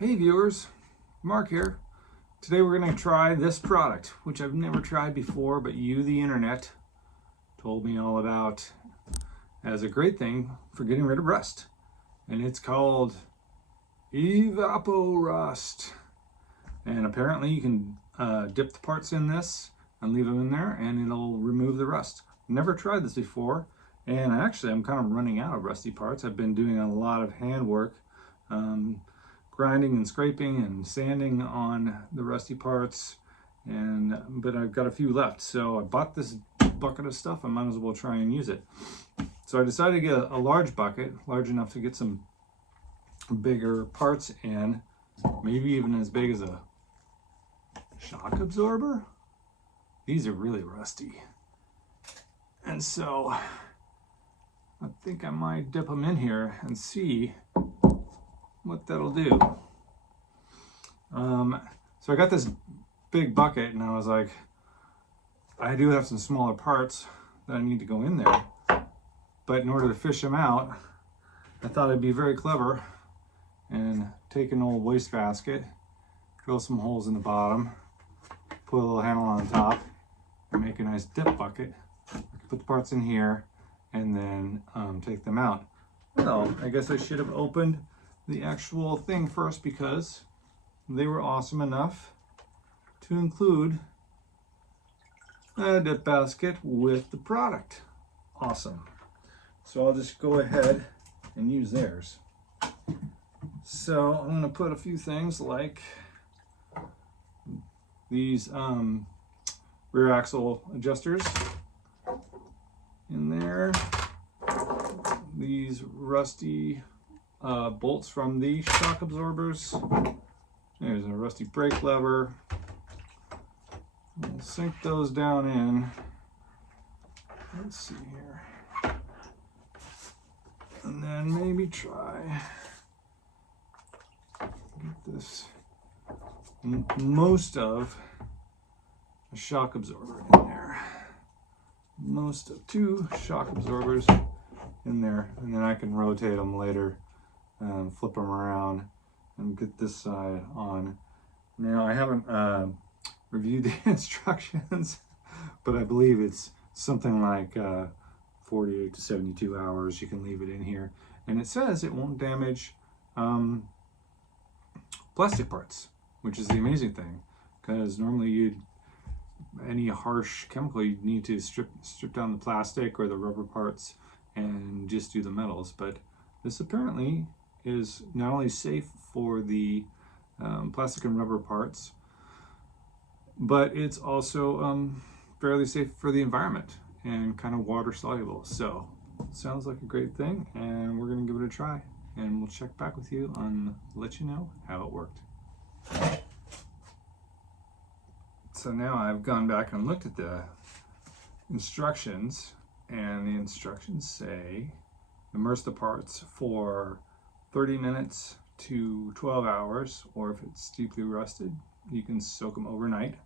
Hey viewers, Mark here. Today we're going to try this product, which I've never tried before, but you, the internet, told me all about as a great thing for getting rid of rust. And it's called EvapoRust. And apparently you can dip the parts in this and leave them in there and it'll remove the rust. Never tried this before, and actually I'm kind of running out of rusty parts. I've been doing a lot of hand work. Grinding and scraping and sanding on the rusty parts, but I've got a few left, so I bought this bucket of stuff. I might as well try and use it. So I decided to get a large bucket, large enough to get some bigger parts in, maybe even as big as a shock absorber. These are really rusty, and so I think I might dip them in here and see what that'll do. So I got this big bucket and I was like, I do have some smaller parts that I need to go in there, but in order to fish them out, I thought I'd be very clever and take an old wastebasket, drill some holes in the bottom, put a little handle on the top, and make a nice dip bucket. I can put the parts in here and then take them out. Well, I guess I should have opened the actual thing first, because they were awesome enough to include a dip basket with the product. Awesome. So I'll just go ahead and use theirs. So I'm going to put a few things like these rear axle adjusters in there, these rusty bolts from the shock absorbers. There's a rusty brake lever. We'll sink those down in. Let's see here. And then maybe try get this most of a shock absorber in there. Most of 2 shock absorbers in there, and then I can rotate them later and flip them around and get this side on. Now I haven't reviewed the instructions, but I believe it's something like 48 to 72 hours you can leave it in here, and it says it won't damage plastic parts, which is the amazing thing, because normally any harsh chemical you'd need to strip down the plastic or the rubber parts and just do the metals, but this apparently is not only safe for the plastic and rubber parts, but it's also fairly safe for the environment and kind of water soluble. So sounds like a great thing, and we're going to give it a try, and we'll check back with you and let you know how it worked. So now I've gone back and looked at the instructions, and the instructions say immerse the parts for 30 minutes to 12 hours, or if it's deeply rusted, you can soak them overnight.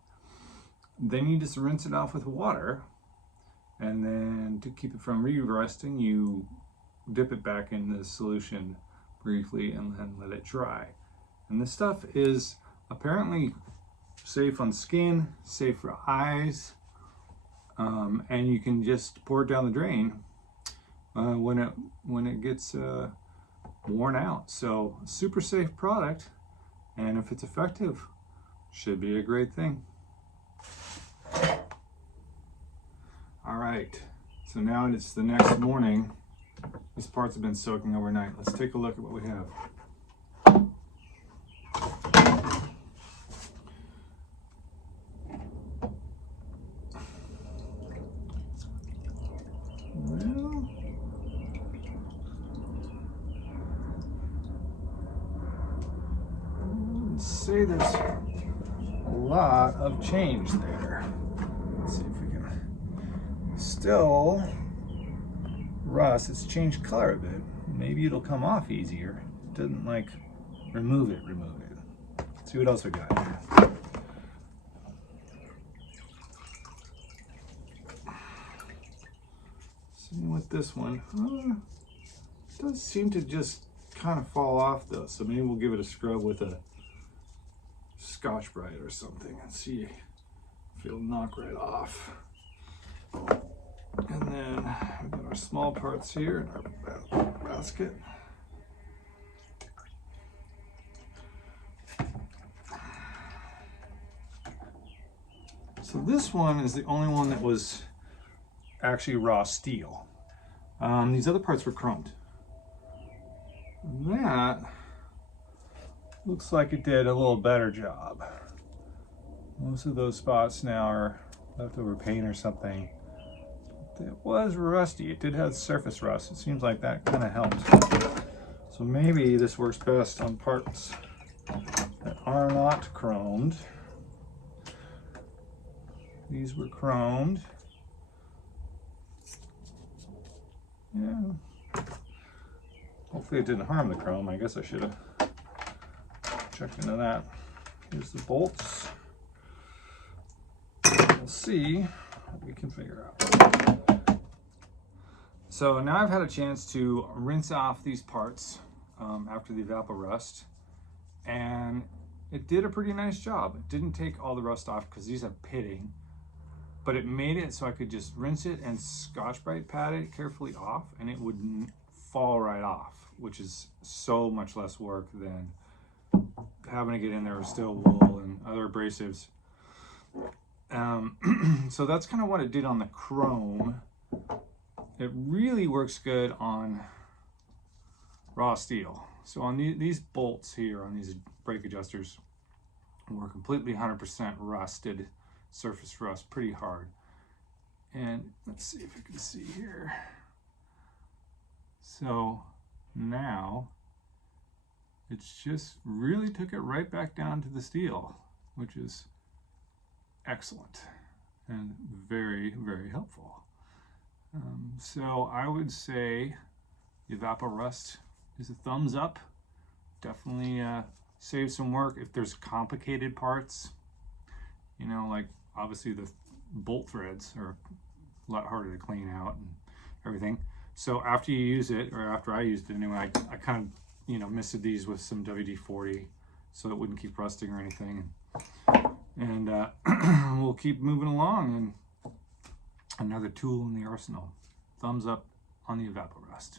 Then you just rinse it off with water, and then to keep it from re-rusting, you dip it back in the solution briefly and then let it dry. And this stuff is apparently safe on skin, safe for eyes, and you can just pour it down the drain when it gets worn out. So super safe product, and if it's effective, should be a great thing. All right, so now it's the next morning. These parts have been soaking overnight. Let's take a look at what we have. Well, let's say there's a lot of change there. Let's see if we can. Still rust. It's changed color a bit. Maybe it'll come off easier. It doesn't like remove it. Let's see what else we got here. Same with this one. It does seem to just kind of fall off though, so maybe we'll give it a scrub with a Scotch-Brite or something and see if it'll knock right off. And then we've got our small parts here in our basket. So this one is the only one that was actually raw steel. These other parts were chromed. That looks like it did a little better job. Most of those spots now are leftover paint or something. It was rusty. It did have surface rust. It seems like that kind of helped. So maybe this works best on parts that are not chromed. These were chromed. Yeah. Hopefully it didn't harm the chrome. I guess I should have checked into that. Here's the bolts. We'll see what we can figure out. So now I've had a chance to rinse off these parts after the EvapoRust, and it did a pretty nice job. It didn't take all the rust off because these have pitting, but it made it so I could just rinse it and Scotch-Brite pad it carefully off, and it wouldn't fall right off, which is so much less work than having to get in there with steel wool and other abrasives. So that's kind of what it did on the chrome. It really works good on raw steel. So on these bolts here, on these brake adjusters, were completely 100% rusted, surface rust, pretty hard. And let's see if you can see here. So now it's just really took it right back down to the steel, which is excellent and very, very helpful. So I would say EvapoRust is a thumbs up. Definitely save some work if there's complicated parts. You know, like obviously the bolt threads are a lot harder to clean out and everything. So after you use it, or after I used it anyway, I kind of, you know, misted these with some WD-40 so it wouldn't keep rusting or anything. And we'll keep moving along, and another tool in the arsenal. Thumbs up on the EvapoRust.